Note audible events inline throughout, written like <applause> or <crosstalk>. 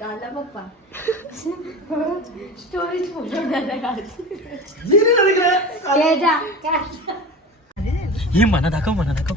झाला पप्पा. Stories photo हे म्हणा दाखव म्हणा दाखव.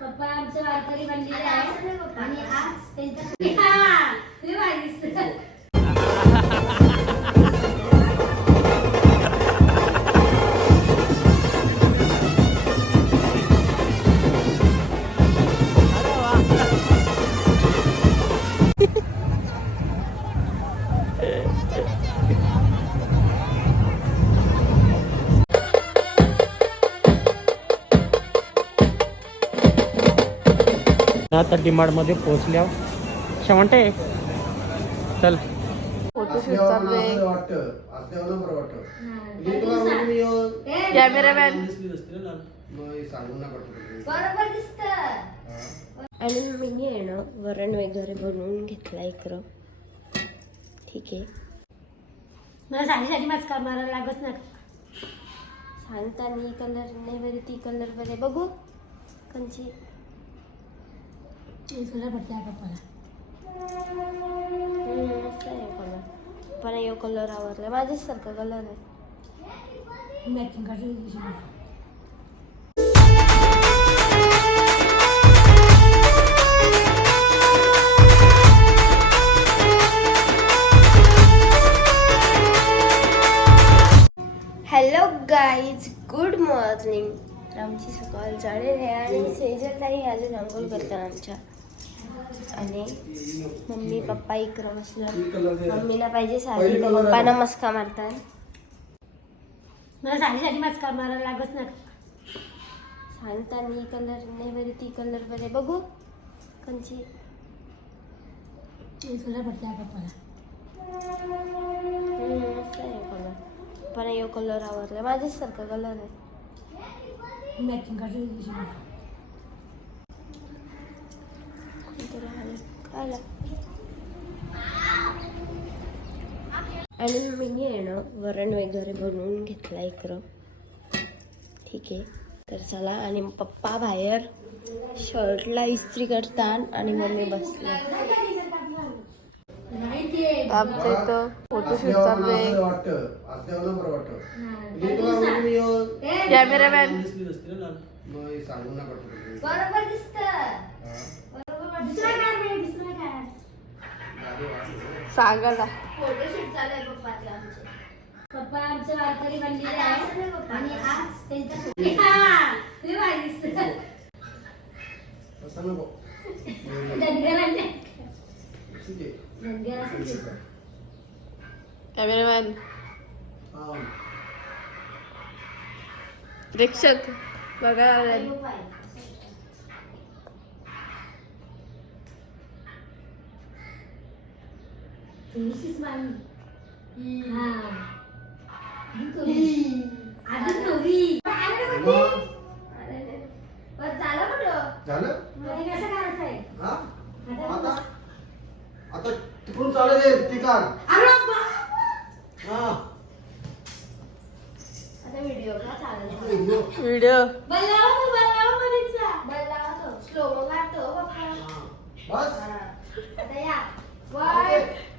पप्पा आमचं वारकरी बनलेले आहे. आणि आज त्यांचा आता डिमांडमध्ये पोहोचल्या शेवंटे चल. कॅमेरामॅन. बरोबर दिसत आणि मी आहे ना वरण वगैरे बनवून घेतला इकडं. ठीक आहे. मला साडीसाठी मस्कार मारायला लागत ना सांगताना कलर नाही बरे ती कलर बरे बघू. कंची. तुला पडते पप्पाला हम्म, मस्त आहे कलर पण यो कलर आवडला माझ्याच सारखा कलर आहे मॅचिंग काढली हॅलो गाईज गुड मॉर्निंग आमची सकाळ झालेली आहे आणि सेजल ताई अजून आंघोळ करतात आमच्या. आणि मम्मी पप्पा इकडं बसलं. मम्मीला पाहिजे साडी तर पप्पा मस्का मारतात. मला साडीसाठी मस्कार मारायला लागत ना सांगताना कलर नाही बरे ती कलर बरे. बघू. कंची तुला पडते पप्पाला कलर पण यो कलर आवडला माझ्याच सारखा कलर आहे मॅचिंग आलं. आणि मी आहे ना वरण वगैरे बनवून घेतला इकडं. ठीक आहे. तर चला आणि पप्पा बाहेर शर्टला इस्त्री करतात आणि मम्मी बसले. आमच्या इथं फोटोशूट चालू आहे. कॅमेरामॅन बरोबर दिसत. सांगायला फोटोशूट चालू आहे पप्पाचे आमचे. पप्पा आमचं वारकरी बनलेले आहे. आणि आज त्यांचा हा, लय भारी दिसतं. धनगरांचे धनगर असं दिसतं. कॅमेरामॅन. प्रेक्षक बघा. अयो बाई. थोडीशी स्माईल. हा. थोडी. थोडी. झालं? झालं मध्ये कसं आहे? हा आता आता बस. आता तिकडून चालेल ती कार अरे बाप! हा आता व्हिडिओ का व्हिडिओ. तो तो स्लो मो हा. बस हा. आता या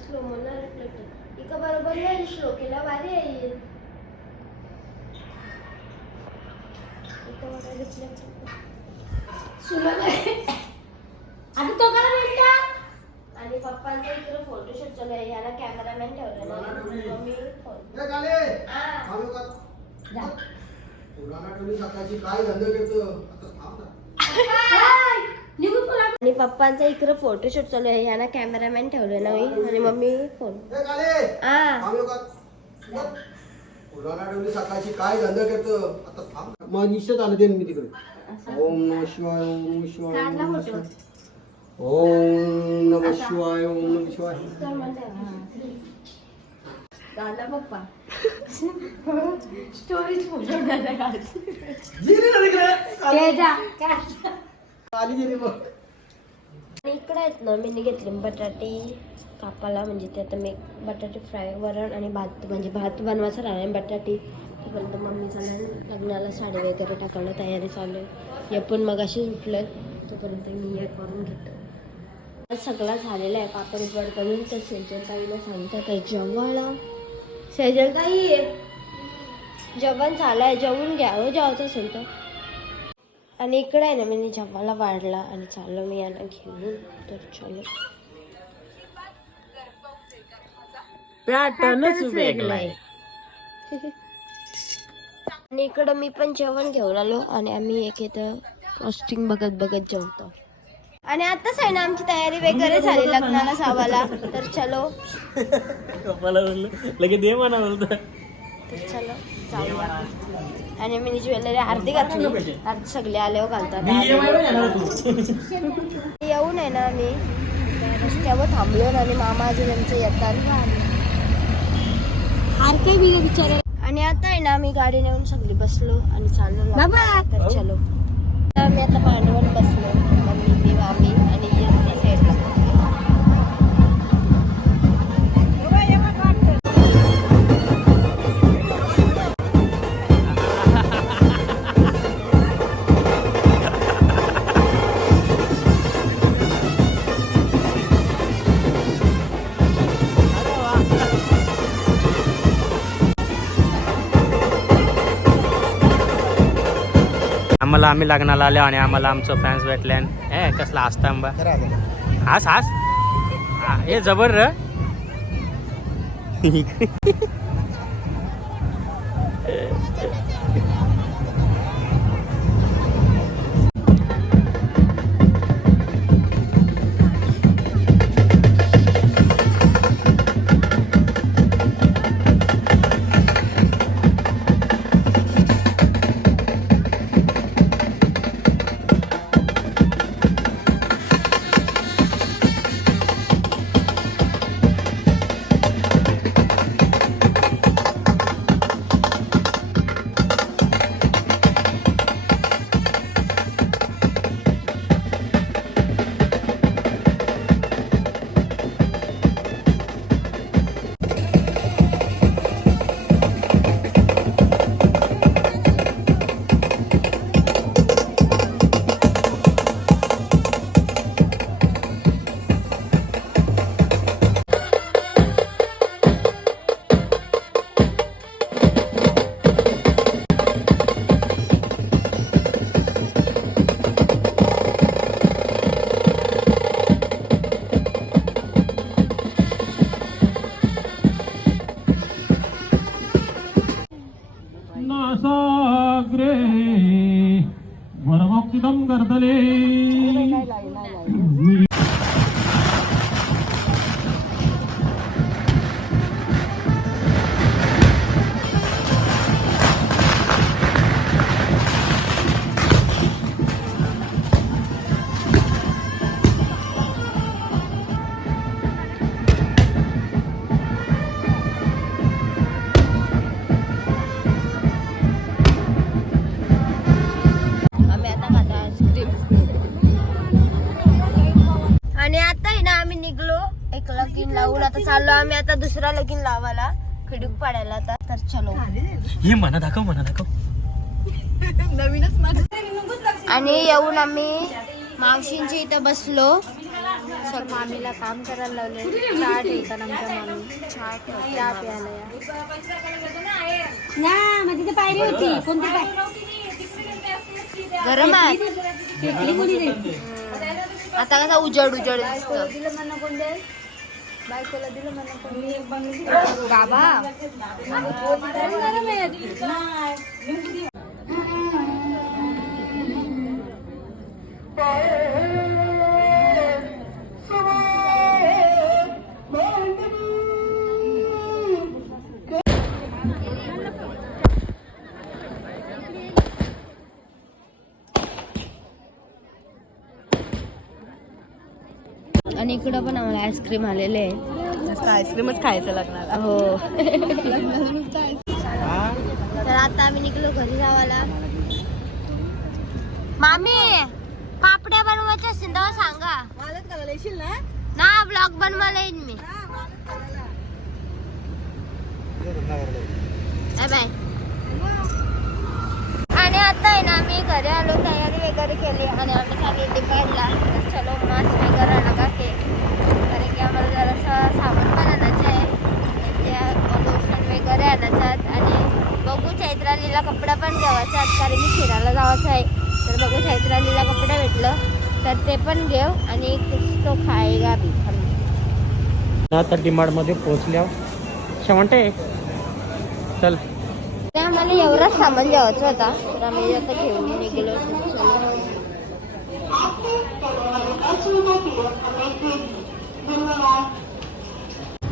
स्लो मला रिफ्लेक्टर इका बरोबर नाही स्लो केला भारी आहे. इथं बघा रिफ्लेक्टर आता तो करा भेटला आणि पप्पांचा इकडे फोटोशूट चालू आहे. याला कॅमेरामॅन आहे. मम्मी फोन आणि पप्पांचा इकडे फोटोशूट चालू आहे. याला कॅमेरामॅन ठेवले ना मी. आणि मम्मी फोन सकाळची काय धंदा करतो? आता थांब मग निश्चित आलं ते मी तिकडे. ओम नम शिवाय ओम नम शिवाय ओम नम शिवाय. ओम नम शिवाय ओम नम शिवाय. दादा पप्पा. स्टोरीज फोटो जिरी ना तिकडे? ते जा. काय? आली जिरी बघ आणि इकडे आहेत ना मी घेतले बटाटे कापाला म्हणजे ते आता मी बटाटे फ्राय वरण आणि भात म्हणजे भात बनवायचा राहिला आणि बटाटे. तोपर्यंत मम्मी चालू लग्नाला साडी वगैरे टाकायला तयारी चालू आहे. हे पण मग अशी उठलं तोपर्यंत मी हे करून घेतो. आज सगळं झालेलं आहे. पापड उपड करून तर सेजल ताईला सांगतात आहे जेवायला. सेजल ताई. जेवण झालंय जेवून घ्या. हो जेवायचं असेल तर. आणि इकडे आहे ना मी जेवायला वाढला आणि चाललो मी यांना घेऊन. तर चलो. पॅटर्नच <laughs> आणि इकडं मी पण जेवण घेऊन आलो आणि आम्ही एक इथं कॉस्टिंग बघत बघत जेवतो. आणि आताच आहे ना आमची तयारी वगैरे झाली लग्नाला सावाला तर चलो. <laughs> मला बोललं लगेच दे म्हणा बोलतो तर चलो जाऊया. आणि मी ज्वेलरी अर्धी घातली. अर्धी सगळे आल्यावर घालतात. <laughs> येऊन आहे ना आम्ही. रस्त्यावर थांबलो आणि मामा अजून यांचं येतात. हार काय मी विचार आणि आता आहे ना आम्ही गाडी नेऊन सगळी बसलो आणि चाललो. बाबा! तर चलो. तर आम्ही आता भांडवल बसलो. मम्मी मी मामी. आम्हाला आम्ही लग्नाला आलो आणि आम्हाला आमचं फॅन्स भेटले ए कसला असता आंबा. हास हास. हा, हे जबर र. <laughs> आता चाललो आम्ही आता दुसरा लगीन लावायला. खिडूक पाडायला आता. तर चलो. हे म्हणा दाखव म्हणा दाखव. आणि येऊन आम्ही मावशींची इथं बसलो. सग मामीला काम करायला लावले. चहा ठेवतात आमच्या मामी. चहा चहा प्यायला या. ना मग तिथे पायरी होती. कोणती पाय? गरम आहे. आता कसा उजड उजड दिसत. बाबा आईस्क्रीम आलेले आहे आईस्क्रीमच खायचं लागणार. हो. तर आता आम्ही निघलो घरी जावाला मामी पापड्या बनवायच्या असतील तेव्हा सांगा. मालच घालायला येशील ना? ना ब्लॉग बनवायला येईन मी. बाय बाय आणि आता आहे ना आम्ही घरी आलो तयारी वगैरे केली आणि आम्ही डिमांडला. तर चलो मास्क वगैरे नका के कारण की आम्हाला जरासं सामान पण आणायचं आहे त्या लोशन वगैरे आणायचं आहेत आणि बघू चैत्रालीला कपडा पण घ्यावाचा आहेत कारण की फिरायला जावाचं आहे. तर बघू चैत्रालीला कपडा भेटलं तर ते पण घेऊ आणि तो खाएगा भी हम आता डिमार्टमध्ये पोहोचल्या शेवंटे चल. ते आम्हाला एवढंच सामान घ्यायचं होता तर आम्ही आता घेऊन निघलो.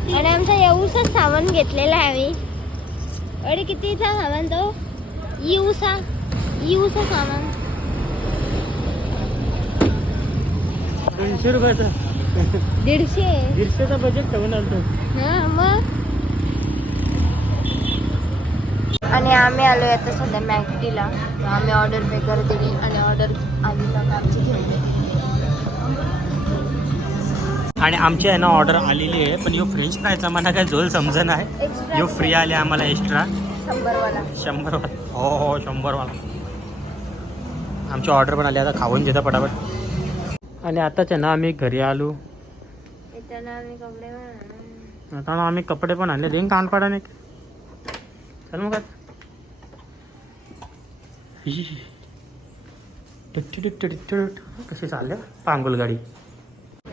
आणि आमचा येऊसच सामान घेतलेला आहे आम्ही. अरे कितीचा सामान तो? येऊसा येऊसा सामान दोनशे रुपयाचं. दीडशे. दीडशेचं बजेट ठेवून आलो हा मग? आणि आम्ही आलो आता सध्या मॅगटीला आम्ही ऑर्डर वगैरे दिली आणि ऑर्डर आली तर आमची घेऊन आणि आमची आहे ना ऑर्डर आलेली आहे पण यो फ्रेंच फ्रायचा मला काय झोल समजत आहे यो फ्री आले आम्हाला एक्स्ट्रा शंभरवाला. शंभर वाला हो हो शंभर वाला आमची ऑर्डर पण आली आता खाऊन घेता पटापट. आणि आताच आहे ना आम्ही घरी आलो. आता ना आम्ही कपडे पण आणले. रिंग कान काढा नाही चल मग आता. ही. टिट टिट टिट टिट. कशी चालल्या पांगुल गाडी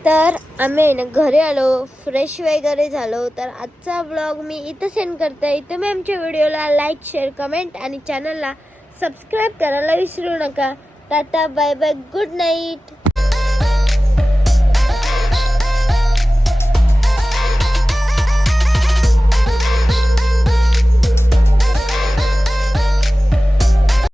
तर आम्ही आहे ना घरी आलो फ्रेश वगैरे झालो. तर आजचा ब्लॉग मी इथं सेंड करते. तुम्ही आमच्या व्हिडिओला लाईक शेअर कमेंट आणि चॅनलला सबस्क्राईब करायला विसरू नका. Tata bye bye good night